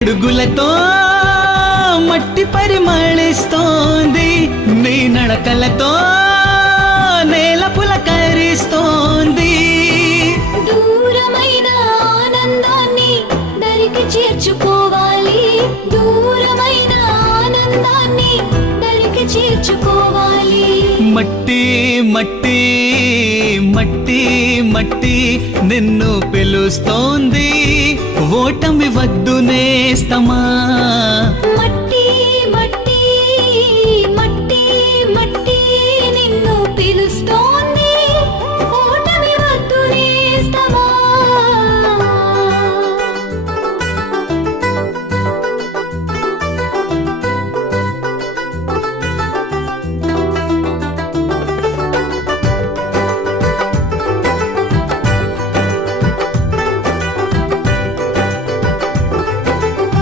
అడుగులతో మట్టి పరిమళిస్తోంది, నీ నడకలతో నేల పులకరిస్తోంది. దూరమైన ఆనందాన్ని దరికి చేర్చుకోవాలి, దూరమైన ఆనందాన్ని దరికి చేర్చుకోవాలి. మట్టి మట్టి మట్టి మట్టి నిన్ను పిలుస్తోంది, ఓటమి వద్దు నేస్తమా.